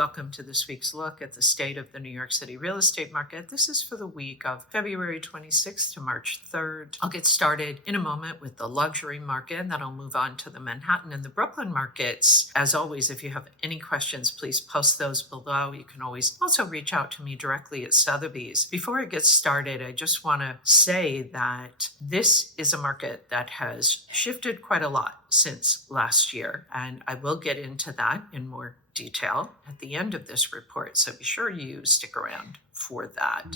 Welcome to this week's look at the state of the New York City real estate market. This is for the week of February 26th to March 3rd. I'll get started in a moment with the luxury market, and then I'll move on to the Manhattan and the Brooklyn markets. As always, if you have any questions, please post those below. You can always also reach out to me directly at Sotheby's. Before I get started, I just want to say that this is a market that has shifted quite a lot since last year, and I will get into that in more detail at the end of this report, so be sure you stick around for that.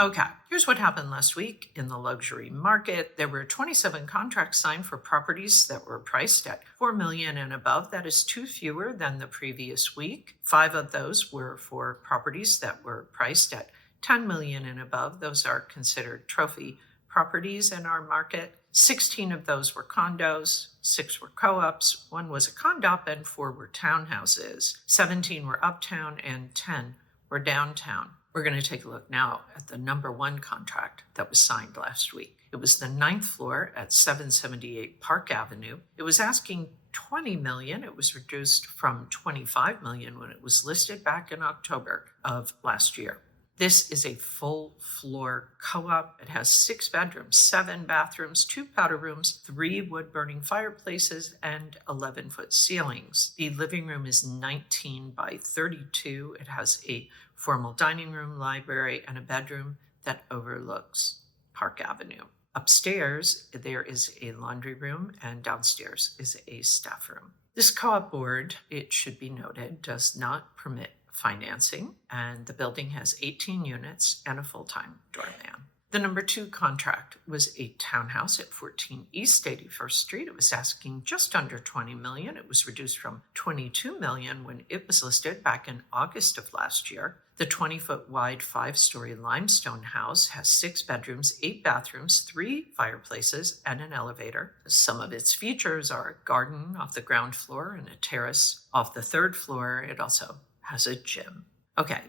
Okay, here's what happened last week in the luxury market. There were 27 contracts signed for properties that were priced at $4 million and above. That is 2 fewer than the previous week. 5 of those were for properties that were priced at $10 million and above. Those are considered trophy properties in our market. 16 of those were condos, 6 were co-ops, 1 was a condop, and 4 were townhouses. 17 were uptown and 10 were downtown. We're going to take a look now at the number 1 contract that was signed last week. It was the 9th floor at 778 Park Avenue. It was asking $20 million. It was reduced from $25 million when it was listed back in October of last year. This is a full floor co-op. It has 6 bedrooms, 7 bathrooms, 2 powder rooms, 3 wood-burning fireplaces, and 11-foot ceilings. The living room is 19 by 32. It has a formal dining room, library, and a bedroom that overlooks Park Avenue. Upstairs, there is a laundry room, and downstairs is a staff room. This co-op board, it should be noted, does not permit financing, and the building has 18 units and a full-time doorman. The number 2 contract was a townhouse at 14 East 81st Street. It was asking just under $20 million. It was reduced from $22 million when it was listed back in August of last year. The 20-foot wide 5-story limestone house has 6 bedrooms, 8 bathrooms, 3 fireplaces, and an elevator. Some of its features are a garden off the ground floor and a terrace off the 3rd floor. It also has a gym. Okay,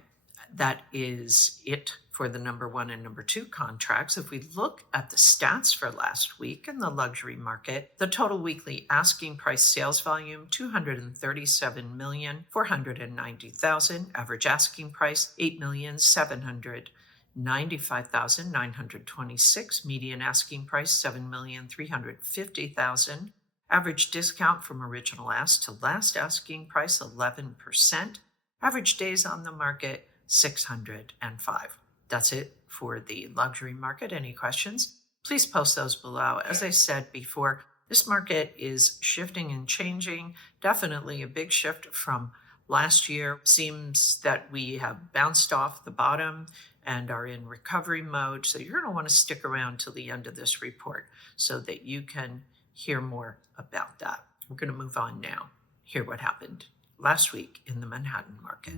that is it for the number 1 and number 2 contracts. If we look at the stats for last week in the luxury market, the total weekly asking price sales volume, $237,490,000. Average asking price, $8,795,926. Median asking price, $7,350,000. Average discount from original ask to last asking price, 11%. Average days on the market, 605. That's it for the luxury market. Any questions? Please post those below. As I said before, this market is shifting and changing. Definitely a big shift from last year. Seems that we have bounced off the bottom and are in recovery mode. So you're going to want to stick around till the end of this report so that you can hear more about that. We're going to move on now. Hear what happened last week in the Manhattan market.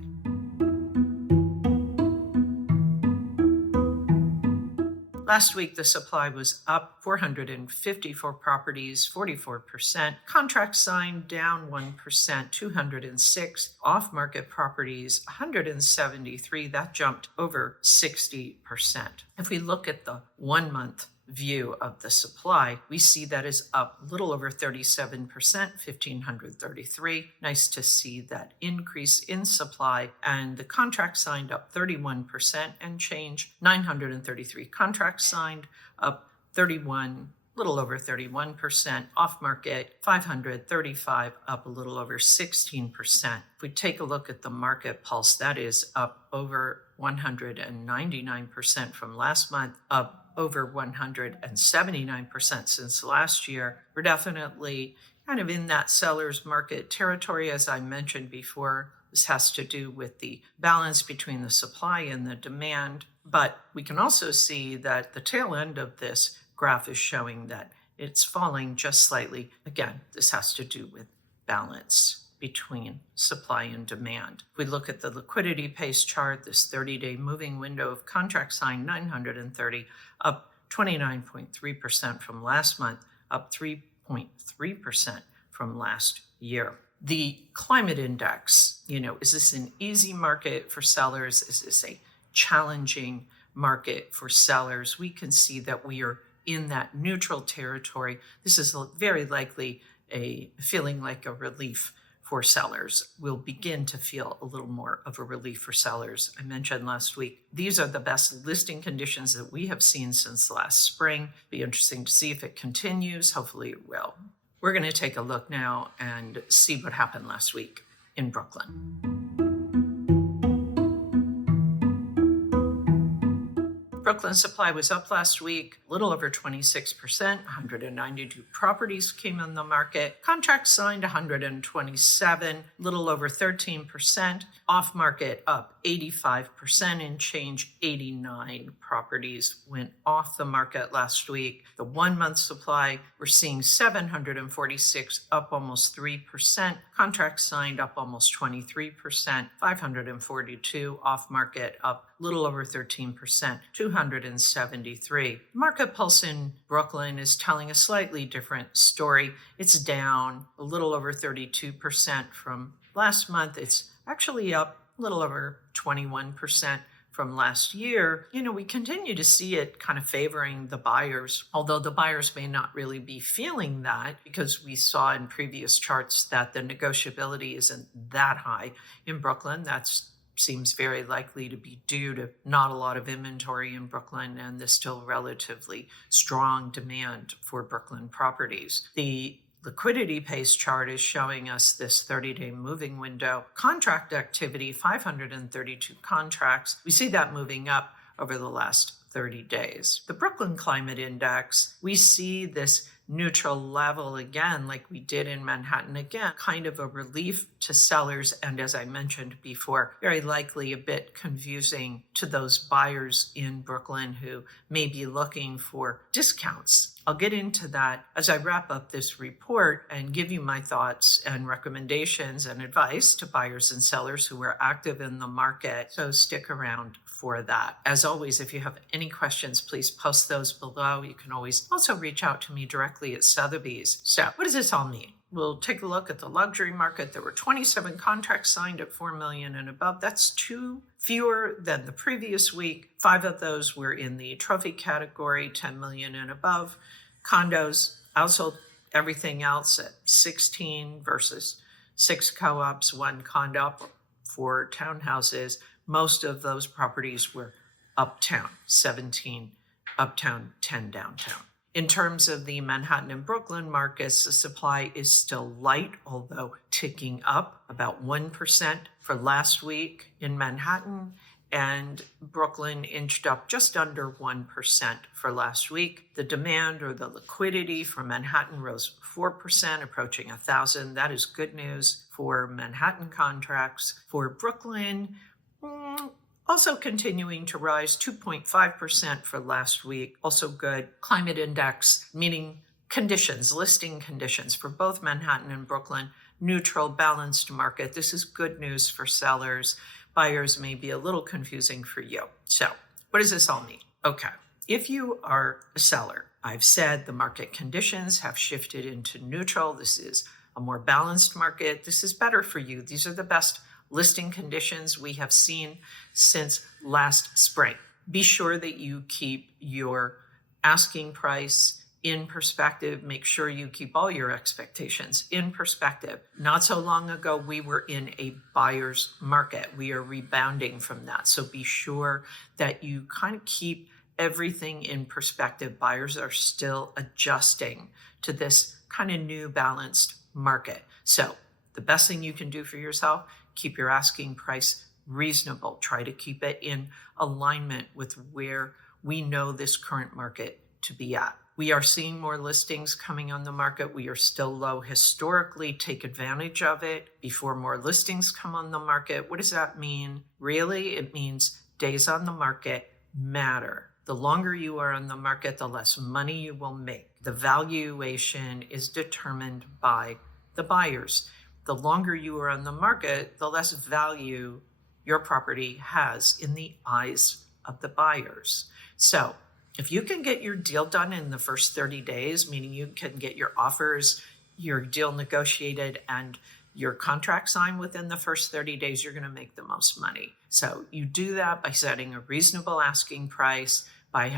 Last week, the supply was up 454 properties, 44%. Contracts signed down 1%, 206. Off-market properties, 173. That jumped over 60%. If we look at the 1-month view of the supply, we see that is up a little over 37%, 1,533. Nice to see that increase in supply, and the contract signed up 31% and change, 933 contracts signed, up 31, little over 31%. Off market, 535, up a little over 16%. If we take a look at the market pulse, that is up over 199% from last month, up over 179% since last year. We're definitely kind of in that seller's market territory, as I mentioned before. This has to do with the balance between the supply and the demand. But we can also see that the tail end of this graph is showing that it's falling just slightly. Again, this has to do with balance between supply and demand. If we look at the liquidity pace chart, this 30-day moving window of contract signed, 930, up 29.3% from last month, up 3.3% from last year. The climate index, is this an easy market for sellers? Is this a challenging market for sellers? We can see that we are in that neutral territory. This is very likely feeling like a relief for sellers. We'll begin to feel a little more of a relief for sellers. I mentioned last week, these are the best listing conditions that we have seen since last spring. Be interesting to see if it continues. Hopefully it will. We're going to take a look now and see what happened last week in Brooklyn. Brooklyn supply was up last week, a little over 26%. 192 properties came on the market. Contracts signed 127, little over 13%. Off market up 85% and change. 89 properties went off the market last week. The 1 month supply, we're seeing 746, up almost 3%. Contracts signed up almost 23%. 542 off market, up little over 13%, 273. Market pulse in Brooklyn is telling a slightly different story. It's down a little over 32% from last month. It's actually up a little over 21% from last year. We continue to see it kind of favoring the buyers, although the buyers may not really be feeling that because we saw in previous charts that the negotiability isn't that high in Brooklyn. That's seems very likely to be due to not a lot of inventory in Brooklyn and the still relatively strong demand for Brooklyn properties. The liquidity pace chart is showing us this 30-day moving window. Contract activity, 532 contracts. We see that moving up over the last 30 days. The Brooklyn Climate Index, we see this neutral level again, like we did in Manhattan again, kind of a relief to sellers. And as I mentioned before, very likely a bit confusing to those buyers in Brooklyn who may be looking for discounts. I'll get into that as I wrap up this report and give you my thoughts and recommendations and advice to buyers and sellers who are active in the market. So stick around for that. As always, if you have any questions, please post those below. You can always also reach out to me directly at Sotheby's. So what does this all mean? We'll take a look at the luxury market. There were 27 contracts signed at $4 million and above. That's 2 fewer than the previous week. 5 of those were in the trophy category, $10 million and above. Condos, also everything else at 16 versus 6 co-ops, 1 condop, 4 townhouses. Most of those properties were uptown, 17 uptown, 10 downtown. In terms of the Manhattan and Brooklyn markets, the supply is still light, although ticking up about 1% for last week in Manhattan, and Brooklyn inched up just under 1% for last week. The demand or the liquidity for Manhattan rose 4%, approaching 1,000. That is good news for Manhattan contracts. For Brooklyn, also continuing to rise 2.5% for last week. Also good. Climate index, meaning conditions, listing conditions for both Manhattan and Brooklyn, neutral, balanced market. This is good news for sellers. Buyers may be a little confusing for you. So what does this all mean? Okay. If you are a seller, I've said the market conditions have shifted into neutral. This is a more balanced market. This is better for you. These are the best listing conditions we have seen since last spring. Be sure that you keep your asking price in perspective. Make sure you keep all your expectations in perspective. Not so long ago, we were in a buyer's market. We are rebounding from that. So be sure that you kind of keep everything in perspective. Buyers are still adjusting to this kind of new balanced market. So the best thing you can do for yourself, keep your asking price reasonable. Try to keep it in alignment with where we know this current market to be at. We are seeing more listings coming on the market. We are still low historically. Take advantage of it before more listings come on the market. What does that mean? Really, it means days on the market matter. The longer you are on the market, the less money you will make. The valuation is determined by the buyers. The longer you are on the market, the less value your property has in the eyes of the buyers. So if you can get your deal done in the first 30 days, meaning you can get your offers, your deal negotiated, and your contract signed within the first 30 days, you're going to make the most money. So you do that by setting a reasonable asking price, by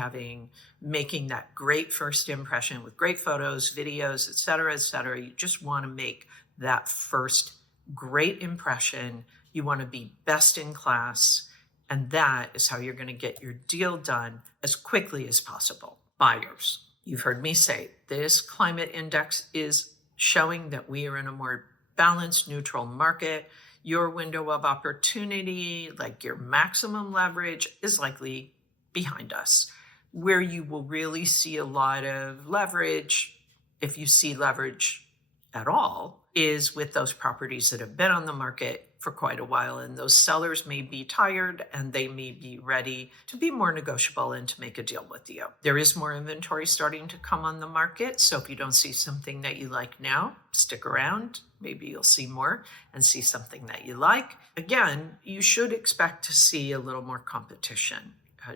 making that great first impression with great photos, videos, et cetera, et cetera. You just want to make that first great impression. You want to be best in class. And that is how you're going to get your deal done as quickly as possible. Buyers, you've heard me say this climate index is showing that we are in a more balanced, neutral market. Your window of opportunity, like your maximum leverage, is likely behind us. Where you will really see a lot of leverage, if you see leverage at all, is with those properties that have been on the market for quite a while. And those sellers may be tired and they may be ready to be more negotiable and to make a deal with you. There is more inventory starting to come on the market. So if you don't see something that you like now, stick around. Maybe you'll see more and see something that you like. Again, you should expect to see a little more competition.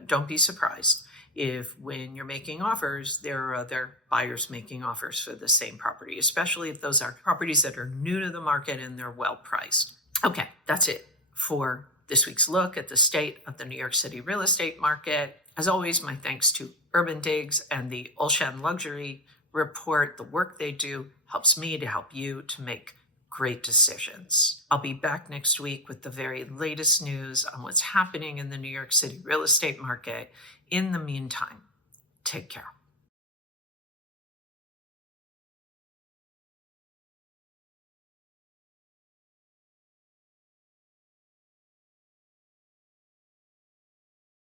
Don't be surprised if when you're making offers, there are other buyers making offers for the same property, especially if those are properties that are new to the market and they're well priced. Okay, that's it for this week's look at the state of the New York City real estate market. As always, my thanks to Urban Digs and the Olshan Luxury Report. The work they do helps me to help you to make great decisions. I'll be back next week with the very latest news on what's happening in the New York City real estate market. In the meantime, take care.